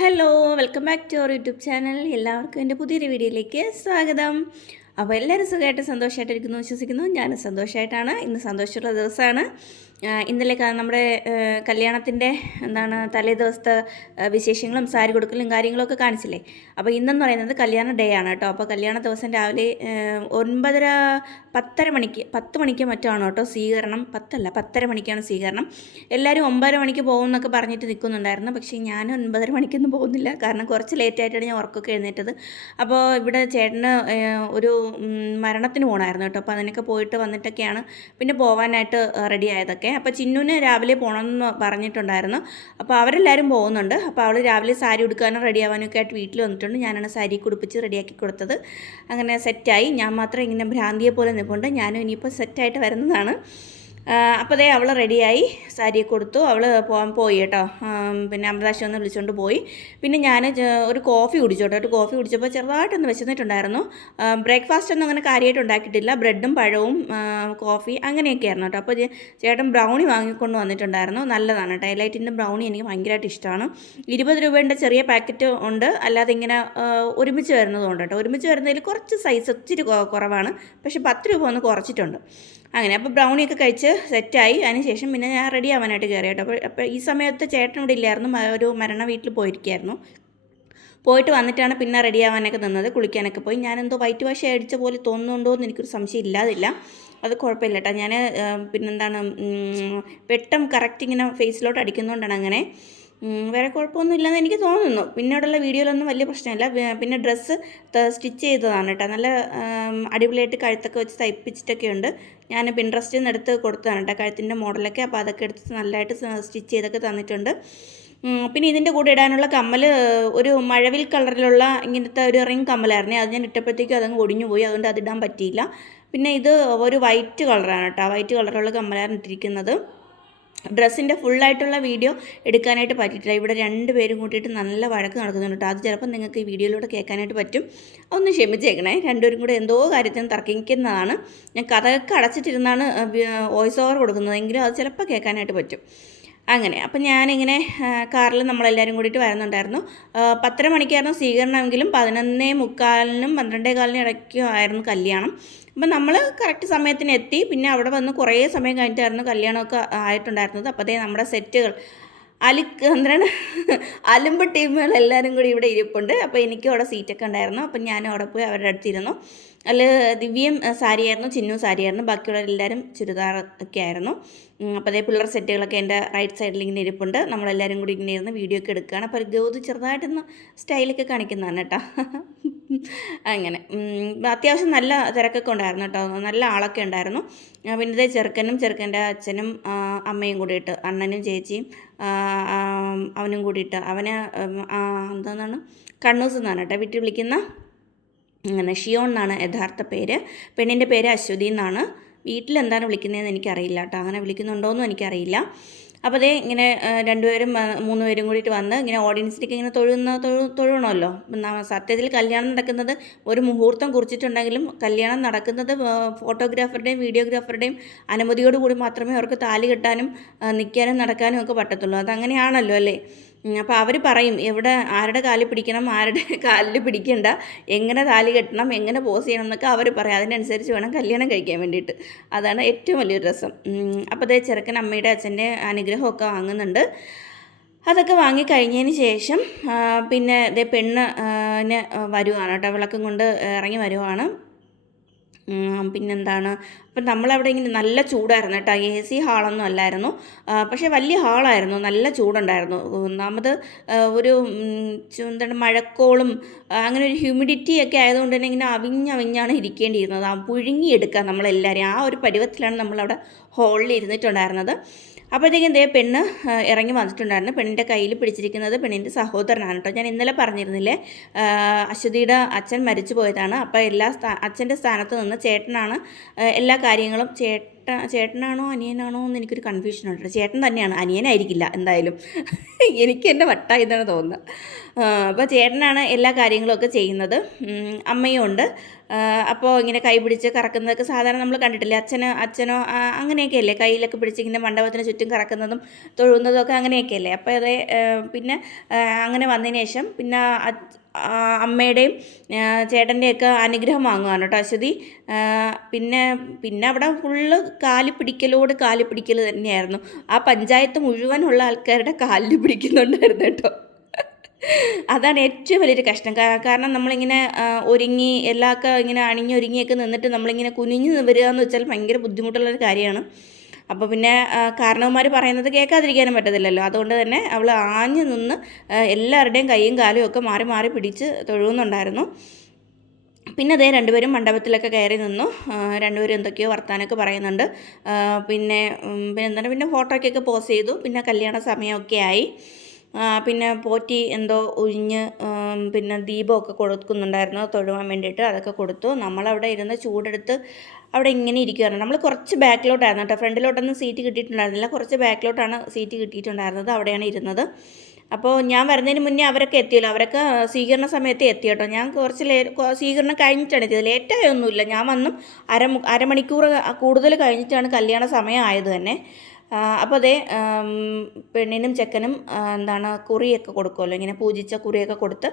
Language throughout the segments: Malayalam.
Hello welcome back to our YouTube channel. എല്ലാവർക്കും എൻ്റെ പുതിയൊരു വീഡിയോയിലേക്ക് സ്വാഗതം. അപ്പോൾ എല്ലാവരും സുഖമായിട്ട് സന്തോഷമായിട്ടിരിക്കുന്നു വിശ്വസിക്കുന്നു. ഞാനും സന്തോഷമായിട്ടാണ്. ഇന്ന് സന്തോഷമുള്ള ദിവസമാണ്. ഇന്നലെ നമ്മുടെ കല്യാണത്തിൻ്റെ തലേ ദിവസത്തെ വിശേഷങ്ങളും സാരി കൊടുക്കലും കാര്യങ്ങളൊക്കെ കാണിച്ചില്ലേ. അപ്പോൾ ഇന്നെന്ന് പറയുന്നത് കല്യാണ ഡേ ആണ് കേട്ടോ. അപ്പോൾ കല്യാണ ദിവസം രാവിലെ 10 മണിക്ക് മറ്റോ ആണ് കേട്ടോ സ്വീകരണം. 10 മണിക്കാണ് സ്വീകരണം. എല്ലാവരും 9 മണിക്ക് പോകും എന്നൊക്കെ പറഞ്ഞിട്ട് നിൽക്കുന്നുണ്ടായിരുന്നു. പക്ഷേ ഞാൻ 9 മണിക്കൊന്നും പോകുന്നില്ല. കാരണം കുറച്ച് ലേറ്റായിട്ടാണ് ഞാൻ ഉറക്കമൊക്കെ എഴുന്നേറ്റത്. അപ്പോൾ ഇവിടെ ചേട്ടന് ഒരു മരണത്തിന് പോകണമായിരുന്നു കേട്ടോ. അപ്പോൾ അതിനൊക്കെ പോയിട്ട് വന്നിട്ടൊക്കെയാണ് പിന്നെ പോകാനായിട്ട് റെഡി ആയതൊക്കെ. അപ്പോൾ ചിന്നുവിന് രാവിലെ പോകണമെന്ന് പറഞ്ഞിട്ടുണ്ടായിരുന്നു. അപ്പോൾ അവരെല്ലാവരും പോകുന്നുണ്ട്. അപ്പോൾ അവൾ രാവിലെ സാരി ഉടുക്കാനും റെഡി ആവാനും ഒക്കെ ആയിട്ട് വീട്ടിൽ വന്നിട്ടുണ്ട്. ഞാനാണ് സാരി കുടിപ്പിച്ച് റെഡിയാക്കി കൊടുത്തത്. അങ്ങനെ സെറ്റായി. ഞാൻ മാത്രം ഇങ്ങനെ ഭ്രാന്തിയെ പോലെ നിൽപ്പുണ്ട്. ഞാനും ഇനിയിപ്പോൾ സെറ്റായിട്ട് വരുന്നതാണ്. അപ്പോൾ അതേ അവൾ റെഡിയായി, സാരിയൊക്കെ കൊടുത്തു. അവൾ പോയി കേട്ടോ. പിന്നെ അമൃതാശം ഒന്ന് വിളിച്ചുകൊണ്ട് പോയി. പിന്നെ ഞാൻ ഒരു കോഫി കുടിച്ചു കേട്ടോ. ഒരു കോഫി കുടിച്ചപ്പോൾ ചെറുതായിട്ടൊന്ന് വിശന്നിട്ടുണ്ടായിരുന്നു. ബ്രേക്ക്ഫാസ്റ്റ് ഒന്നും അങ്ങനെ കാര്യമായിട്ട് ഉണ്ടാക്കിയിട്ടില്ല. ബ്രെഡും പഴവും കോഫി അങ്ങനെയൊക്കെ ആയിരുന്നു കേട്ടോ. അപ്പോൾ ചേട്ടൻ ബ്രൗണി വാങ്ങിക്കൊണ്ട് വന്നിട്ടുണ്ടായിരുന്നു. നല്ലതാണ് കേട്ടോ. എലൈറ്റിൻ്റെ ബ്രൗണി എനിക്ക് ഭയങ്കരമായിട്ട് ഇഷ്ടമാണ്. 20 രൂപയുടെ ചെറിയ പാക്കറ്റ് ഉണ്ട്, അല്ലാതെ ഇങ്ങനെ ഒരുമിച്ച് വരുന്നതുകൊണ്ട് കേട്ടോ. ഒരുമിച്ച് വരുന്നതിൽ കുറച്ച് സൈസ് ഒത്തിരി കുറവാണ്, പക്ഷേ 10 രൂപ ഒന്ന് കുറച്ചിട്ടുണ്ട്. അങ്ങനെ അപ്പോൾ ബ്രൗണിയൊക്കെ കഴിച്ച് സെറ്റായി. അതിനുശേഷം പിന്നെ ഞാൻ റെഡി ആവാനായിട്ട് കയറി കേട്ടോ. അപ്പോൾ ഈ സമയത്ത് ചേട്ടൻ ഇവിടെ ഇല്ലായിരുന്നു, ഒരു മരണ വീട്ടിൽ പോയിരിക്കുകയായിരുന്നു. പോയിട്ട് വന്നിട്ടാണ് പിന്നെ റെഡി ആവാനൊക്കെ നിന്നത്. കുളിക്കാനൊക്കെ പോയി. ഞാനെന്തോ വൈറ്റ് വാഷ് അടിച്ച പോലെ തോന്നുന്നുണ്ടോ എന്ന് എനിക്കൊരു സംശയം ഇല്ലാതില്ല. അത് കുഴപ്പമില്ല കേട്ടോ. ഞാൻ വെട്ടം കറക്റ്റ് ഇങ്ങനെ ഫേസിലോട്ട് അടിക്കുന്നതുകൊണ്ടാണ് അങ്ങനെ. വേറെ കുഴപ്പമൊന്നും ഇല്ലെന്ന് എനിക്ക് തോന്നുന്നു. പിന്നീടുള്ള വീഡിയോയിലൊന്നും വലിയ പ്രശ്നമില്ല. പിന്നെ ഡ്രസ്സ് സ്റ്റിച്ച് ചെയ്തതാണ് കേട്ടോ. നല്ല അടിപൊളിയായിട്ട് കഴുത്തൊക്കെ വെച്ച് തയ്പ്പിച്ചിട്ടൊക്കെ ഉണ്ട്. ഞാൻ പിൻട്രസ്റ്റിൽ നിന്ന് എടുത്ത് കൊടുത്തതാണ് കേട്ടോ കഴുത്തിൻ്റെ മോഡലൊക്കെ. അപ്പോൾ അതൊക്കെ എടുത്ത് നല്ലതായിട്ട് സ്റ്റിച്ച് ചെയ്തൊക്കെ തന്നിട്ടുണ്ട്. പിന്നെ ഇതിൻ്റെ കൂടെ ഇടാനുള്ള കമ്മൽ ഒരു മഴവിൽ കളറിലുള്ള ഇങ്ങനത്തെ ഒരു റിംഗ് കമ്മലായിരുന്നു. അത് ഞാൻ ഇട്ടപ്പോഴത്തേക്കും അതങ്ങ് ഒടിഞ്ഞു പോയി, അതുകൊണ്ട് അതിടാൻ പറ്റിയില്ല. പിന്നെ ഇത് ഒരു വൈറ്റ് കളറാണ് കേട്ടോ. വൈറ്റ് കളറുള്ള കമ്മലാണ് ഇട്ടിരിക്കുന്നത്. ഡ്രസ്സിൻ്റെ ഫുള്ളായിട്ടുള്ള വീഡിയോ എടുക്കാനായിട്ട് പറ്റിയിട്ടില്ല. ഇവിടെ 2 പേരും കൂട്ടിയിട്ട് നല്ല വഴക്ക് നടക്കുന്നുണ്ട് കേട്ടോ. അത് ചിലപ്പോൾ നിങ്ങൾക്ക് ഈ വീഡിയോയിലൂടെ കേൾക്കാനായിട്ട് പറ്റും. ഒന്ന് ക്ഷമിച്ചേക്കണേ. 2 പേരും കൂടെ എന്തോ കാര്യത്തിന് തർക്കിക്കുന്നതാണ്. ഞാൻ കഥയൊക്കെ അടച്ചിട്ടിരുന്നാണ് വോയിസ് ഓവർ കൊടുക്കുന്നതെങ്കിലും അത് ചിലപ്പോൾ കേൾക്കാനായിട്ട് പറ്റും. അങ്ങനെ അപ്പം ഞാനിങ്ങനെ കാറിൽ നമ്മളെല്ലാവരും കൂടിയിട്ട് വരുന്നുണ്ടായിരുന്നു. 10:30 മണിക്കായിരുന്നു സ്വീകരണമെങ്കിലും 11:45-നും 12:15-നും ഇടയ്ക്കും ആയിരുന്നു കല്യാണം. അപ്പം നമ്മൾ കറക്റ്റ് സമയത്തിന് എത്തി. പിന്നെ അവിടെ വന്ന് കുറേ സമയം കഴിഞ്ഞിട്ടായിരുന്നു കല്യാണമൊക്കെ ആയിട്ടുണ്ടായിരുന്നത്. അപ്പോൾ അതേ നമ്മുടെ സെറ്റുകൾ അലുമ്പ് ടീമുകൾ എല്ലാവരും കൂടി ഇവിടെ ഇരിപ്പുണ്ട്. അപ്പോൾ എനിക്കും അവിടെ സീറ്റൊക്കെ ഉണ്ടായിരുന്നു. അപ്പം ഞാനും അവിടെ പോയി അവരുടെ അടുത്തിരുന്നു. അതിൽ ദിവ്യം സാരിയായിരുന്നു, ചിന്നു സാരിയായിരുന്നു, ബാക്കിയുള്ള എല്ലാവരും ചുരിദാർ ഒക്കെ ആയിരുന്നു. അപ്പോൾ അതേ പിള്ളേർ സെറ്റുകളൊക്കെ എൻ്റെ റൈറ്റ് സൈഡിൽ ഇങ്ങനെ ഇരിപ്പുണ്ട്. നമ്മളെല്ലാവരും കൂടി ഇങ്ങനെ ഇരുന്ന് വീഡിയോ ഒക്കെ എടുക്കുകയാണ്. അപ്പോൾ ഗൗത് ചെറുതായിട്ടൊന്ന് സ്റ്റൈലൊക്കെ കാണിക്കുന്നതാണ് കേട്ടോ. അങ്ങനെ അത്യാവശ്യം നല്ല തിരക്കൊക്കെ ഉണ്ടായിരുന്നു കേട്ടോ. നല്ല ആളൊക്കെ ഉണ്ടായിരുന്നു. പിന്നെ ഇതേ ചെറുക്കൻ്റെ അച്ഛനും അമ്മയും കൂടിയിട്ട്, അണ്ണനും ചേച്ചിയും അവനും കൂടിയിട്ട്, അവന് കണ്ണൂസ് എന്നാണ് കേട്ടോ വീട്ടിൽ വിളിക്കുന്ന. അങ്ങനെ ഷിയോൺ എന്നാണ് യഥാർത്ഥ പേര്. പെണ്ണിൻ്റെ പേര് അശ്വതി എന്നാണ്. വീട്ടിലെന്താണ് വിളിക്കുന്നതെന്ന് എനിക്കറിയില്ല കേട്ടോ. അങ്ങനെ വിളിക്കുന്നുണ്ടോയെന്നും എനിക്കറിയില്ല. അപ്പോൾ അതേ ഇങ്ങനെ 2 പേരും 3 പേരും കൂടിയിട്ട് വന്ന് ഇങ്ങനെ ഓഡിയൻസിലേക്ക് ഇങ്ങനെ തൊഴണമല്ലോ. സത്യത്തിൽ കല്യാണം നടക്കുന്നത് ഒരു മുഹൂർത്തം കുറിച്ചിട്ടുണ്ടെങ്കിലും കല്യാണം നടക്കുന്നത് ഫോട്ടോഗ്രാഫറുടെയും വീഡിയോഗ്രാഫറുടെയും അനുമതിയോടുകൂടി മാത്രമേ അവർക്ക് താലി കെട്ടാനും നിൽക്കാനും നടക്കാനും ഒക്കെ പറ്റത്തുള്ളൂ. അതങ്ങനെയാണല്ലോ അല്ലേ. അപ്പോൾ അവർ പറയും എവിടെ ആരുടെ കാലിൽ പിടിക്കണം, ആരുടെ കാലിൽ പിടിക്കണ്ട, എങ്ങനെ താലി കെട്ടണം, എങ്ങനെ പോസ് ചെയ്യണം എന്നൊക്കെ അവർ പറയും. അതിനനുസരിച്ച് വേണം കല്യാണം കഴിക്കാൻ വേണ്ടിയിട്ട്. അതാണ് ഏറ്റവും വലിയൊരു രസം. അപ്പോൾ അതേ ചെറുക്കൻ അമ്മയുടെ അച്ഛൻ്റെ അനുഗ്രഹമൊക്കെ വാങ്ങുന്നുണ്ട്. അതൊക്കെ വാങ്ങിക്കഴിഞ്ഞതിന് ശേഷം പിന്നെ ഇതേ പെണ്ണ് വരുവാണ് കേട്ടോ. വിളക്കം കൊണ്ട് ഇറങ്ങി വരുവാണ്. പിന്നെന്താണ്, അപ്പം നമ്മളവിടെ ഇങ്ങനെ നല്ല ചൂടായിരുന്നു കേട്ടോ. AC ഹാളൊന്നും അല്ലായിരുന്നു, പക്ഷേ വലിയ ഹാളായിരുന്നു. നല്ല ചൂടുണ്ടായിരുന്നു. ഒന്നാമത് ഒരു മഴക്കോളും അങ്ങനെ ഒരു ഹ്യൂമിഡിറ്റി ഒക്കെ ആയതുകൊണ്ട് തന്നെ ഇങ്ങനെ അവിഞ്ഞാണ് ഇരിക്കേണ്ടിയിരുന്നത്. പുഴുങ്ങിയെടുക്കുക നമ്മളെല്ലാവരും. ആ ഒരു പരുവത്തിലാണ് നമ്മളവിടെ ഹോളിൽ ഇരുന്നിട്ടുണ്ടായിരുന്നത്. അപ്പോഴത്തേക്കും പെണ്ണ് ഇറങ്ങി വന്നിട്ടുണ്ടായിരുന്നു. പെണ്ണിൻ്റെ കയ്യിൽ പിടിച്ചിരിക്കുന്നത് പെണ്ണിൻ്റെ സഹോദരനാണ് കേട്ടോ. ഞാൻ ഇന്നലെ പറഞ്ഞിരുന്നില്ലേ, അശ്വതിയുടെ അച്ഛൻ മരിച്ചു പോയതാണ്. അപ്പോൾ അച്ഛൻ്റെ സ്ഥാനത്ത് നിന്ന് ചേട്ടനാണ് എല്ലാ കാര്യങ്ങളും ചേട്ടനാണോ അനിയനാണോ എന്ന് എനിക്കൊരു കൺഫ്യൂഷൻ ഉണ്ട്. ചേട്ടൻ തന്നെയാണ്, അനിയനായിരിക്കില്ല എന്തായാലും. എനിക്ക് എൻ്റെ വട്ടായി എന്നാണ് തോന്നുന്നത്. അപ്പോൾ ചേട്ടനാണ് എല്ലാ കാര്യങ്ങളൊക്കെ ചെയ്യുന്നത്. അമ്മയും ഉണ്ട്. അപ്പോൾ ഇങ്ങനെ കൈ പിടിച്ച് കറക്കുന്നതൊക്കെ സാധാരണ നമ്മൾ കണ്ടിട്ടില്ലേ, അച്ഛനോ അങ്ങനെയൊക്കെ അല്ലേ, കയ്യിലൊക്കെ പിടിച്ച് ഇങ്ങനെ മണ്ഡപത്തിന് ചുറ്റും കറക്കുന്നതും തൊഴുന്നതും ഒക്കെ അങ്ങനെയൊക്കെ അല്ലേ. അപ്പോൾ അത് പിന്നെ അങ്ങനെ വന്നതിന് ശേഷം പിന്നെ അമ്മയുടെയും ചേട്ടൻ്റെയൊക്കെ അനുഗ്രഹം വാങ്ങുകയാണ് കേട്ടോ അശ്വതി. പിന്നെ പിന്നെ അവിടെ ഫുള്ള് കാല് പിടിക്കൽ തന്നെയായിരുന്നു. ആ പഞ്ചായത്ത് മുഴുവനുള്ള ആൾക്കാരുടെ കാലിൽ പിടിക്കുന്നുണ്ടായിരുന്നു കേട്ടോ. അതാണ് ഏറ്റവും വലിയൊരു കഷ്ടം. കാരണം നമ്മളിങ്ങനെ ഒരുങ്ങി എല്ലാമൊക്കെ ഇങ്ങനെ അണിഞ്ഞൊരുങ്ങിയൊക്കെ നിന്നിട്ട് നമ്മളിങ്ങനെ കുനിഞ്ഞ് വരിക എന്ന് വെച്ചാൽ ഭയങ്കര ബുദ്ധിമുട്ടുള്ളൊരു കാര്യമാണ്. അപ്പോൾ പിന്നെ കാരണവന്മാർ പറയുന്നത് കേൾക്കാതിരിക്കാനും പറ്റത്തില്ലല്ലോ. അതുകൊണ്ട് തന്നെ അവൾ ആഞ്ഞു നിന്ന് എല്ലാവരുടെയും കൈയും കാലും ഒക്കെ മാറി മാറി പിടിച്ച് തൊഴുന്നുണ്ടായിരുന്നു. പിന്നെ അതേ രണ്ടുപേരും മണ്ഡപത്തിലൊക്കെ കയറി നിന്നു. രണ്ടുപേരും എന്തൊക്കെയോ വർത്താനമൊക്കെ പറയുന്നുണ്ട്. പിന്നെ പിന്നെ ഫോട്ടോയ്ക്കൊക്കെ പോസ് ചെയ്തു. പിന്നെ കല്യാണ സമയമൊക്കെ ആയി. പിന്നെ പോറ്റി എന്തോ ഒഴിഞ്ഞ് പിന്നെ ദീപമൊക്കെ കൊടുക്കുന്നുണ്ടായിരുന്നു തൊഴുവാൻ വേണ്ടിയിട്ട്. അതൊക്കെ കൊടുത്തു. നമ്മളവിടെ ഇരുന്ന് ചൂടെടുത്ത് അവിടെ ഇങ്ങനെ ഇരിക്കുമായിരുന്നു. നമ്മൾ കുറച്ച് ബാക്കിലോട്ടായിരുന്നു കേട്ടോ, ഫ്രണ്ടിലോട്ടൊന്നും സീറ്റ് കിട്ടിയിട്ടുണ്ടായിരുന്നില്ല. കുറച്ച് ബാക്കിലോട്ടാണ് സീറ്റ് കിട്ടിയിട്ടുണ്ടായിരുന്നത്. അവിടെയാണ് ഇരുന്നത്. അപ്പോൾ ഞാൻ വരുന്നതിന് മുന്നേ അവരൊക്കെ എത്തിയല്ലോ. അവരൊക്കെ സ്വീകരണ സമയത്ത് എത്തി കേട്ടോ. ഞാൻ കുറച്ച് സ്വീകരണം കഴിഞ്ഞിട്ടാണ് എത്തിയത്. ലേറ്റായൊന്നുമില്ല. ഞാൻ വന്നും അരമണിക്കൂർ കൂടുതൽ കഴിഞ്ഞിട്ടാണ് കല്യാണ സമയം ആയത് തന്നെ. അപ്പോൾ അതേ പെണ്ണിനും ചെക്കനും കുറിയൊക്കെ കൊടുക്കുമല്ലോ, ഇങ്ങനെ പൂജിച്ച കുറിയൊക്കെ കൊടുത്ത്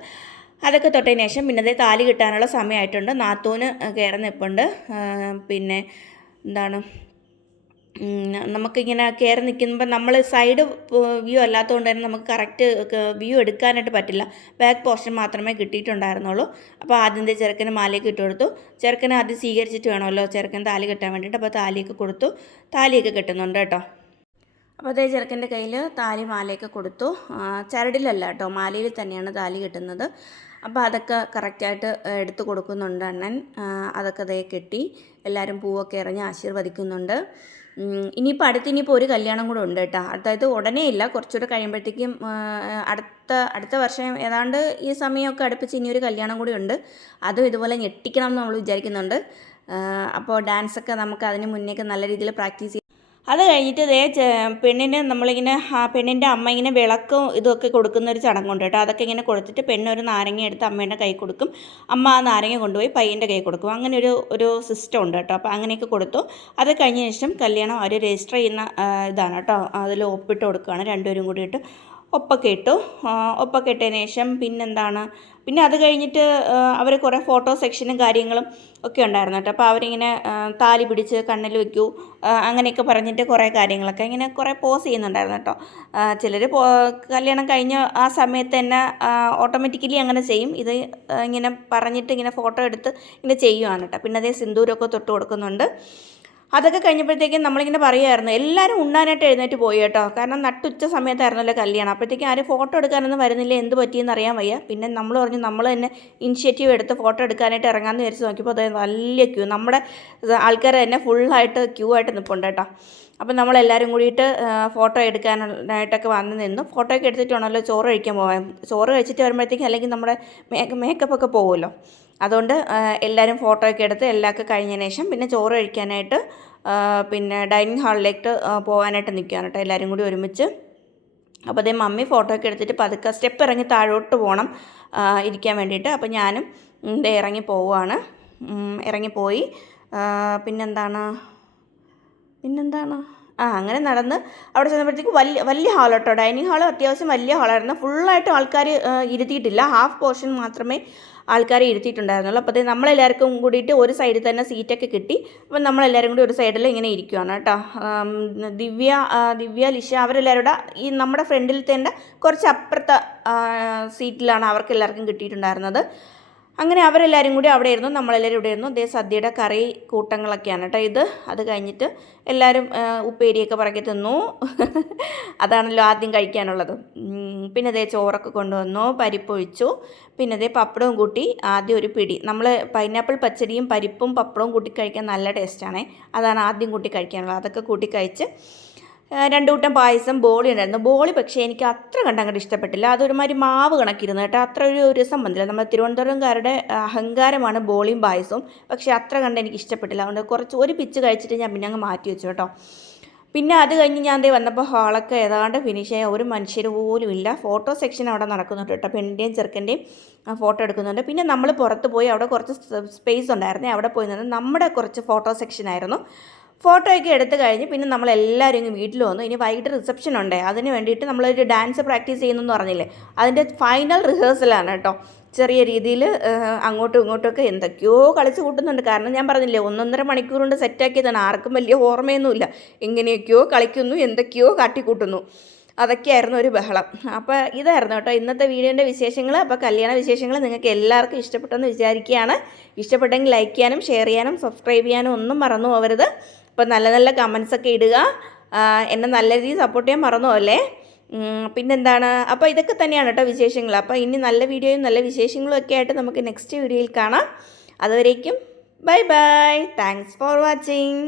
അതൊക്കെ തൊട്ടതിന് ശേഷം പിന്നെ അതേ താലി കിട്ടാനുള്ള സമയമായിട്ടുണ്ട്. നാത്തൂന് കയറി നിൽപ്പുണ്ട്. പിന്നെ നമുക്കിങ്ങനെ കയറി നിൽക്കുമ്പോൾ നമ്മൾ സൈഡ് വ്യൂ അല്ലാത്തതുകൊണ്ട് തന്നെ നമുക്ക് കറക്റ്റ് വ്യൂ എടുക്കാനായിട്ട് പറ്റില്ല. ബാക്ക് പോർഷൻ മാത്രമേ കിട്ടിയിട്ടുണ്ടായിരുന്നുള്ളൂ. അപ്പോൾ ആദ്യത്തെ ചെറുക്കന് മാലയൊക്കെ ഇട്ട് കൊടുത്തു. ചെറുക്കനെ ആദ്യം സ്വീകരിച്ചിട്ട് വേണമല്ലോ ചെറുക്കൻ താലി കെട്ടാൻ വേണ്ടിയിട്ട്. അപ്പോൾ താലിയൊക്കെ കൊടുത്തു. താലിയൊക്കെ കെട്ടുന്നുണ്ട് കേട്ടോ. അപ്പോൾ അതേ ചെറുക്കൻ്റെ കയ്യിൽ താലി മാലയൊക്കെ കൊടുത്തു. ചരടിലല്ല കേട്ടോ, മാലയിൽ തന്നെയാണ് താലി കെട്ടുന്നത്. അപ്പോൾ അതൊക്കെ കറക്റ്റായിട്ട് എടുത്തു കൊടുക്കുന്നുണ്ട് അണ്ണൻ. അതൊക്കെ അതേ കെട്ടി എല്ലാവരും പൂവൊക്കെ എറിഞ്ഞ് ആശീർവദിക്കുന്നുണ്ട്. ഇനിയിപ്പോൾ ഒരു കല്യാണം കൂടെ ഉണ്ട് കേട്ടോ. അതായത് ഉടനെ ഇല്ല, കുറച്ചുകൂടെ കഴിയുമ്പോഴത്തേക്കും അടുത്ത വർഷം ഏതാണ്ട് ഈ സമയമൊക്കെ അടുപ്പിച്ച് ഇനിയൊരു കല്യാണം കൂടി ഉണ്ട്. അതും ഇതുപോലെ ഞെട്ടിക്കണം എന്ന് നമ്മൾ വിചാരിക്കുന്നുണ്ട്. അപ്പോൾ ഡാൻസൊക്കെ നമുക്ക് അതിന് മുന്നേയൊക്കെ നല്ല രീതിയിൽ പ്രാക്ടീസ് ചെയ്യും. അത് കഴിഞ്ഞിട്ട് പെണ്ണിന് നമ്മളിങ്ങനെ പെണ്ണിൻ്റെ അമ്മ ഇങ്ങനെ വിളക്കും ഇതൊക്കെ കൊടുക്കുന്നൊരു ചടങ്ങുണ്ട് കേട്ടോ. അതൊക്കെ ഇങ്ങനെ കൊടുത്തിട്ട് പെണ്ണൊരു നാരങ്ങ എടുത്ത് അമ്മേൻ്റെ കൈ കൊടുക്കും. അമ്മ ആ നാരങ്ങ കൊണ്ടുപോയി പയ്യൻ്റെ കൈ കൊടുക്കും. അങ്ങനെ ഒരു സിസ്റ്റം ഉണ്ട് കേട്ടോ. അപ്പോൾ അങ്ങനെയൊക്കെ കൊടുത്തു. അത് കഴിഞ്ഞ ശേഷം കല്യാണം അവർ രജിസ്റ്റർ ചെയ്യുന്ന ഇതാണ് കേട്ടോ. അതിൽ ഒപ്പിട്ട് കൊടുക്കുകയാണ് രണ്ടുപേരും കൂടിയിട്ട്. ഒപ്പൊക്കെ ഇട്ടതിന് ശേഷം പിന്നെ അത് കഴിഞ്ഞിട്ട് അവർ കുറേ ഫോട്ടോ സെക്ഷനും കാര്യങ്ങളും ഒക്കെ ഉണ്ടായിരുന്നു കേട്ടോ. അപ്പോൾ അവരിങ്ങനെ താലി പിടിച്ച് കണ്ണിൽ വയ്ക്കൂ അങ്ങനെയൊക്കെ പറഞ്ഞിട്ട് കുറേ കാര്യങ്ങളൊക്കെ ഇങ്ങനെ കുറേ പോസ് ചെയ്യുന്നുണ്ടായിരുന്നു കേട്ടോ. ചിലർ കല്യാണം കഴിഞ്ഞ ആ സമയത്ത് തന്നെ ഓട്ടോമാറ്റിക്കലി അങ്ങനെ ചെയ്യും. ഇത് ഇങ്ങനെ പറഞ്ഞിട്ട് ഇങ്ങനെ ഫോട്ടോ എടുത്ത് ഇങ്ങനെ ചെയ്യുവാണ് കേട്ടോ. പിന്നെ അതേ സിന്ദൂരമൊക്കെ തൊട്ട് കൊടുക്കുന്നുണ്ട്. അതൊക്കെ കഴിഞ്ഞപ്പോഴത്തേക്കും നമ്മളിങ്ങനെ പറയുമായിരുന്നു, എല്ലാവരും ഉണ്ണാനായിട്ട് എഴുന്നേറ്റ് പോയി കേട്ടോ. കാരണം നട്ടുച്ച സമയത്തായിരുന്നല്ലോ കല്യാണം. അപ്പോഴത്തേക്കും ആരും ഫോട്ടോ എടുക്കാനൊന്നും വരുന്നില്ല, എന്ത് പറ്റിയെന്ന് അറിയാൻ വയ്യ. പിന്നെ നമ്മൾ പറഞ്ഞു നമ്മൾ തന്നെ ഇനിഷ്യേറ്റീവ് എടുത്ത് ഫോട്ടോ എടുക്കാനായിട്ട് ഇറങ്ങാമെന്ന് വിചാരിച്ച് നോക്കിയപ്പോൾ അത് വലിയ ക്യൂ, നമ്മുടെ ആൾക്കാർ തന്നെ ഫുള്ളായിട്ട് ക്യൂ ആയിട്ട് നിൽപ്പുണ്ട് കേട്ടോ. അപ്പം നമ്മളെല്ലാവരും കൂടിയിട്ട് ഫോട്ടോ എടുക്കാനായിട്ടൊക്കെ വന്ന് നിന്നു. ഫോട്ടോയൊക്കെ എടുത്തിട്ട് വേണമല്ലോ ചോറ് കഴിക്കാൻ പോകാൻ. ചോറ് കഴിച്ചിട്ട് വരുമ്പോഴത്തേക്കും അല്ലെങ്കിൽ നമ്മുടെ മേക്കപ്പൊക്കെ പോകുമല്ലോ. അതുകൊണ്ട് എല്ലാവരും ഫോട്ടോയൊക്കെ എടുത്ത് എല്ലാമൊക്കെ കഴിഞ്ഞതിന് ശേഷം പിന്നെ ചോറ് കഴിക്കാനായിട്ട് പിന്നെ ഡൈനിങ് ഹാളിലേക്ക് പോകാനായിട്ട് നിൽക്കുകയാണ് കേട്ടോ എല്ലാവരും കൂടി ഒരുമിച്ച്. അപ്പോൾ അതേ മമ്മി ഫോട്ടോയൊക്കെ എടുത്തിട്ട് പതുക്കെ സ്റ്റെപ്പ് ഇറങ്ങി താഴോട്ട് പോകണം ഇരിക്കാൻ വേണ്ടിയിട്ട്. അപ്പോൾ ഞാനും ഇറങ്ങിപ്പോവുകയാണ്. ഇറങ്ങിപ്പോയി പിന്നെന്താണ് അങ്ങനെ നടന്ന് അവിടെ ചെന്നപ്പോഴത്തേക്ക് വലിയ ഹാൾ കേട്ടോ. ഡൈനിങ് ഹാൾ അത്യാവശ്യം വലിയ ഹാളായിരുന്നു. ഫുള്ളായിട്ട് ആൾക്കാർ ഇരുത്തിയിട്ടില്ല, ഹാഫ് പോർഷൻ മാത്രമേ ആൾക്കാരെ ഇരുത്തിയിട്ടുണ്ടായിരുന്നുള്ളൂ. അപ്പോൾ നമ്മളെല്ലാവർക്കും കൂടിയിട്ട് ഒരു സൈഡിൽ തന്നെ സീറ്റൊക്കെ കിട്ടി. അപ്പം നമ്മളെല്ലാവരും കൂടി ഒരു സൈഡിൽ ഇങ്ങനെ ഇരിക്കുകയാണ് കേട്ടോ. ദിവ്യ ലിഷ അവരെല്ലാവരും കൂടെ ഈ നമ്മുടെ ഫ്രണ്ടിൽ തന്നെ കുറച്ച് അപ്പുറത്തെ സീറ്റിലാണ് അവർക്ക് എല്ലാവർക്കും കിട്ടിയിട്ടുണ്ടായിരുന്നത്. അങ്ങനെ അവരെല്ലാവരും കൂടി അവിടെ ഇരുന്നു, നമ്മളെല്ലാവരും ഇവിടെ ഇരുന്നു. അതേ സദ്യയുടെ കറി കൂട്ടങ്ങളൊക്കെയാണ് കേട്ടോ ഇത്. അത് കഴിഞ്ഞിട്ട് എല്ലാവരും ഉപ്പേരിയൊക്കെ പറക്കി തിന്നു. അതാണല്ലോ ആദ്യം കഴിക്കാനുള്ളത്. പിന്നെ അതേ ചോറൊക്കെ കൊണ്ടുവന്നു, പരിപ്പൊഴിച്ചു. പിന്നെ അതേ പപ്പടവും കൂട്ടി ആദ്യം ഒരു പിടി. നമ്മൾ പൈനാപ്പിൾ പച്ചടിയും പരിപ്പും പപ്പടവും കൂട്ടി കഴിക്കാൻ നല്ല ടേസ്റ്റാണേ. അതാണ് ആദ്യം കൂട്ടി കഴിക്കാനുള്ളത്. അതൊക്കെ കൂട്ടി കഴിച്ച് രണ്ട് കൂട്ടം പായസം, ബോളി ഉണ്ടായിരുന്നു. ബോളി പക്ഷേ എനിക്ക് അത്ര കണ്ട് അങ്ങോട്ട് ഇഷ്ടപ്പെട്ടില്ല. അതൊരുമാതിരി മാവ് കണക്കിരുന്നു കേട്ടോ. അത്ര ഒരു രസം വന്നില്ല. നമ്മൾ തിരുവനന്തപുരംകാരുടെ അഹങ്കാരമാണ് ബോളിയും പായസവും. പക്ഷേ അത്ര കണ്ട് എനിക്ക് ഇഷ്ടപ്പെട്ടില്ല. അതുകൊണ്ട് കുറച്ച് ഒരു പിച്ച് കഴിച്ചിട്ട് ഞാൻ പിന്നെ അങ്ങ് മാറ്റി വെച്ചു കേട്ടോ. പിന്നെ അത് കഴിഞ്ഞ് ഞാൻ ദേ വന്നപ്പോൾ ഹാളൊക്കെ ഏതാണ്ട് ഫിനിഷ് ആയ ഒരു മനുഷ്യർ പോലും ഇല്ല. ഫോട്ടോ സെക്ഷൻ അവിടെ നടക്കുന്നുണ്ട് കേട്ടോ. പെണ്ണിൻ്റെയും ചെറുക്കൻ്റെയും ഫോട്ടോ എടുക്കുന്നുണ്ട്. പിന്നെ നമ്മൾ പുറത്ത് പോയി അവിടെ കുറച്ച് സ്പേസ് ഉണ്ടായിരുന്നേ. അവിടെ പോയി നിന്ന് നമ്മുടെ കുറച്ച് ഫോട്ടോ സെക്ഷനായിരുന്നു. ഫോട്ടോയൊക്കെ എടുത്ത് കഴിഞ്ഞ് പിന്നെ നമ്മളെല്ലാവരും ഇങ്ങ് വീട്ടിൽ വന്നു. ഇനി വൈകിട്ട് റിസപ്ഷൻ ഉണ്ട്. അതിന് വേണ്ടിയിട്ട് നമ്മളൊരു ഡാൻസ് പ്രാക്ടീസ് ചെയ്യുന്നെന്ന് പറഞ്ഞില്ലേ, അതിൻ്റെ ഫൈനൽ റിഹേഴ്സലാണ് കേട്ടോ. ചെറിയ രീതിയിൽ അങ്ങോട്ടും ഇങ്ങോട്ടുമൊക്കെ എന്തൊക്കെയോ കളിച്ച് കൂട്ടുന്നുണ്ട്. കാരണം ഞാൻ പറഞ്ഞില്ലേ 1.5 മണിക്കൂർ കൊണ്ട് സെറ്റാക്കിയതാണ്. ആർക്കും വലിയ ഓർമ്മയൊന്നുമില്ല. എങ്ങനെയൊക്കെയോ കളിക്കുന്നു, എന്തൊക്കെയോ കാട്ടിക്കൂട്ടുന്നു. അതൊക്കെയായിരുന്നു ഒരു ബഹളം. അപ്പോൾ ഇതായിരുന്നു കേട്ടോ ഇന്നത്തെ വീഡിയോൻ്റെ വിശേഷങ്ങൾ. അപ്പോൾ കല്യാണ വിശേഷങ്ങൾ നിങ്ങൾക്ക് എല്ലാവർക്കും ഇഷ്ടപ്പെട്ടെന്ന് വിചാരിക്കുകയാണ്. ഇഷ്ടപ്പെട്ടെങ്കിൽ ലൈക്ക് ചെയ്യാനും ഷെയർ ചെയ്യാനും സബ്സ്ക്രൈബ് ചെയ്യാനും ഒന്നും മറന്നു പോകരുത്. അപ്പോൾ നല്ല നല്ല കമൻസൊക്കെ ഇടുക. എന്നെ നല്ല രീതിയിൽ സപ്പോർട്ട് ചെയ്യാൻ മറന്നു പോകല്ലേ. പിന്നെന്താണ്, അപ്പോൾ ഇതൊക്കെ തന്നെയാണ് കേട്ടോ വിശേഷങ്ങൾ. അപ്പോൾ ഇനി നല്ല വീഡിയോയും നല്ല വിശേഷങ്ങളും ഒക്കെ ആയിട്ട് നമുക്ക് നെക്സ്റ്റ് വീഡിയോയിൽ കാണാം. അതുവരേക്കും bye bye. Thanks for watching.